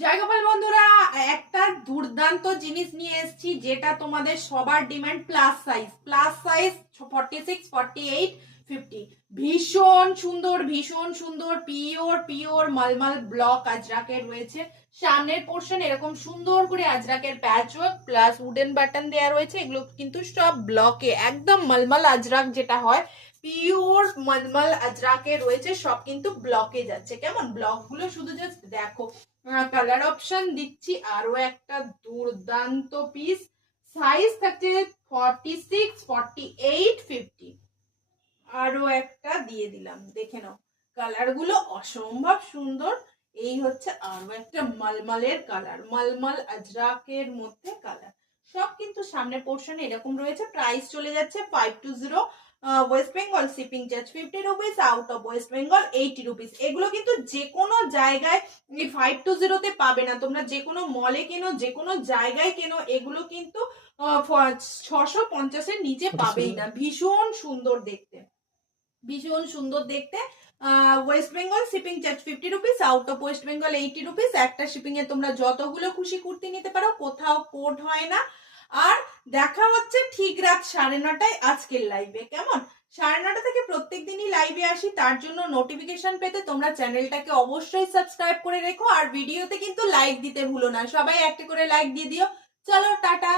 জয় গোপাল বন্ধুরা, একটা দুর্দান্ত জিনিস নিয়ে এসেছি, যেটা তোমাদের সবার demand plus size plus size forty six forty eight fifty ভীষণ সুন্দর ভীষণ সুন্দর পিওর পিওর মালমাল ব্লক আজরাকের রয়েছে। সামনের পোর্শন এরকম সুন্দর করে আজরাকের প্যাচওয়ার্ক প্লাস উডেন বাটন দেওয়া রয়েছে, এগুলো কিন্তু সব ব্লকে একদম মালমাল আজরাক যেটা হয় পিওর মালমাল আজরাকে রয়েছে, সব কিন্তু ব্লকে যাচ্ছে। কেমন? ব্লকগুলো শুধু জাস্ট দেখো। কালার অপশন দিচ্ছি আরও একটা দুর্দান্ত পিস সাইজ থাকছে forty six forty eight fifty আরও একটা দিয়ে দিলাম, দেখে নাও। কালারগুলো অসম্ভব সুন্দর, এই হচ্ছে আরও একটা মালমালের কালার মালমাল আজরাকের মধ্যে কালার সব কিন্তু সামনে পোর্শন এরকম রয়েছে। প্রাইস চলে যাচ্ছে five two zero West Bengal shipping charge fifty rupees out of West Bengal eighty rupees এগুলো কিন্তু যে কোনো জায়গায় ফাইভ টু জিরোতে পাবে না। তোমরা যে কোনো মলে কেনো যে কোনো জায়গায় কেনো এগুলো কিন্তু ছশো পঞ্চাশের নিচে পাবেই না। ভীষণ সুন্দর দেখতে। ভীষণ সুন্দর দেখতে। West Bengal shipping charge fifty rupees out of West Bengal eighty rupees একটা শিপিং এ তোমরা যতগুলো খুশি কুর্তি নিতে পারো, কোথাও কোড হয় না। আর দেখা হচ্ছে ঠিক রাত সাড়ে নটায় আজকের লাইভে কেমন? সাড়ে নটা থেকে প্রত্যেক দিনই লাইভে আসি। তার জন্য নোটিফিকেশন পেতে তোমরা চ্যানেলটাকে অবশ্যই সাবস্ক্রাইব করে রেখো। আর ভিডিওতে কিন্তু লাইক দিতে ভুলো না। সবাই একটা করে লাইক দিয়ে দিও। চলো, টাটা।